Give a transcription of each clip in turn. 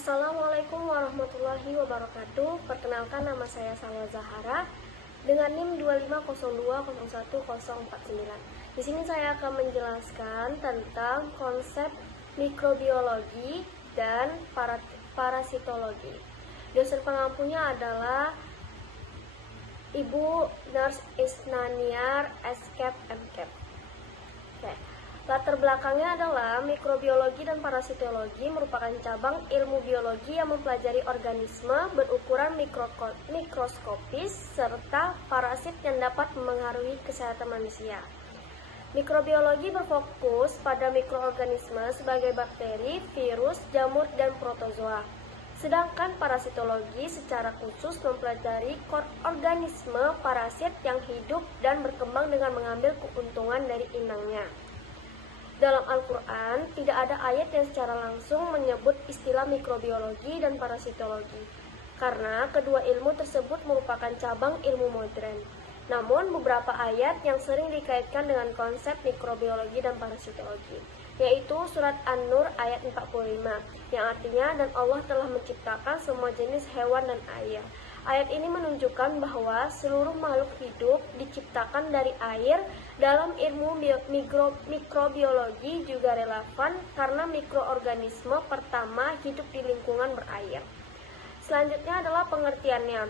Assalamualaikum warahmatullahi wabarakatuh. Perkenalkan, nama saya Salwa Zahara dengan NIM 250201049. Di sini saya akan menjelaskan tentang konsep mikrobiologi dan parasitologi. Dosen pengampunya adalah Ibu Nurse Isnaniar SCAP MCAP. Oke. Latar belakangnya adalah mikrobiologi dan parasitologi merupakan cabang ilmu biologi yang mempelajari organisme berukuran mikroskopis serta parasit yang dapat memengaruhi kesehatan manusia. Mikrobiologi berfokus pada mikroorganisme sebagai bakteri, virus, jamur, dan protozoa. Sedangkan parasitologi secara khusus mempelajari organisme parasit yang hidup dan berkembang dengan mengambil keuntungan dari inangnya. Dalam Al-Quran, tidak ada ayat yang secara langsung menyebut istilah mikrobiologi dan parasitologi, karena kedua ilmu tersebut merupakan cabang ilmu modern. Namun, beberapa ayat yang sering dikaitkan dengan konsep mikrobiologi dan parasitologi, yaitu surat An-Nur ayat 45, yang artinya, dan Allah telah menciptakan semua jenis hewan dan air. Ayat ini menunjukkan bahwa seluruh makhluk hidup diciptakan dari air. Dalam ilmu mikrobiologi juga relevan karena mikroorganisme pertama hidup di lingkungan berair. Selanjutnya adalah pengertiannya.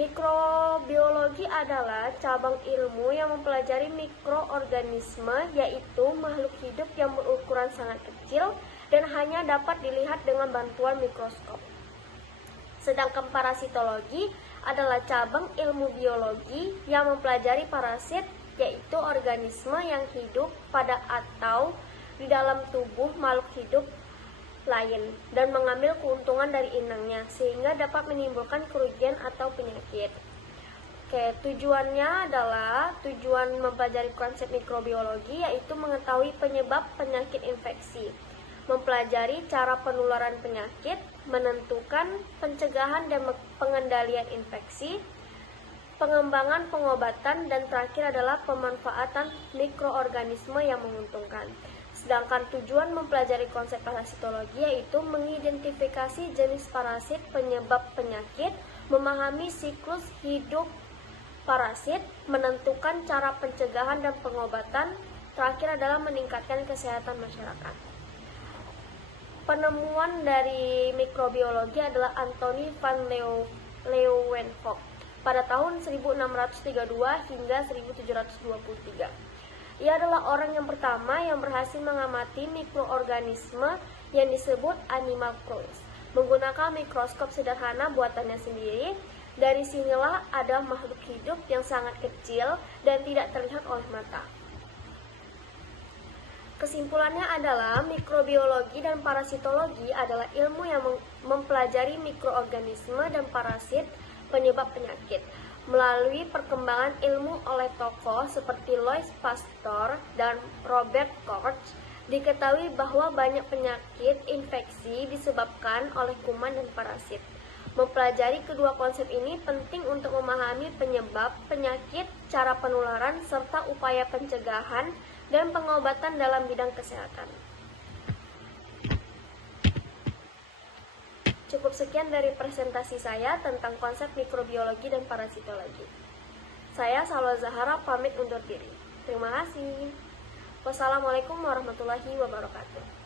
Mikrobiologi adalah cabang ilmu yang mempelajari mikroorganisme, yaitu makhluk hidup yang berukuran sangat kecil dan hanya dapat dilihat dengan bantuan mikroskop. Sedangkan parasitologi adalah cabang ilmu biologi yang mempelajari parasit, yaitu organisme yang hidup pada atau di dalam tubuh makhluk hidup lain dan mengambil keuntungan dari inangnya sehingga dapat menimbulkan kerugian atau penyakit. Tujuan mempelajari konsep mikrobiologi yaitu mengetahui penyebab penyakit infeksi, mempelajari cara penularan penyakit, menentukan pencegahan dan pengendalian infeksi, pengembangan pengobatan, dan terakhir adalah pemanfaatan mikroorganisme yang menguntungkan. Sedangkan tujuan mempelajari konsep parasitologi yaitu mengidentifikasi jenis parasit penyebab penyakit, memahami siklus hidup parasit, menentukan cara pencegahan dan pengobatan, terakhir adalah meningkatkan kesehatan masyarakat. Penemuan dari mikrobiologi adalah Anthony van Leeuwenhoek pada tahun 1632 hingga 1723. Ia adalah orang yang pertama yang berhasil mengamati mikroorganisme yang disebut animal clones menggunakan mikroskop sederhana buatannya sendiri. Dari sinilah ada makhluk hidup yang sangat kecil dan tidak terlihat oleh mata. Kesimpulannya adalah mikrobiologi dan parasitologi adalah ilmu yang mempelajari mikroorganisme dan parasit penyebab penyakit. Melalui perkembangan ilmu oleh tokoh seperti Louis Pasteur dan Robert Koch, diketahui bahwa banyak penyakit infeksi disebabkan oleh kuman dan parasit. Mempelajari kedua konsep ini penting untuk memahami penyebab penyakit, cara penularan, serta upaya pencegahan dan pengobatan dalam bidang kesehatan. Cukup sekian dari presentasi saya tentang konsep mikrobiologi dan parasitologi. Saya Salwa Zahara pamit undur diri. Terima kasih. Wassalamualaikum warahmatullahi wabarakatuh.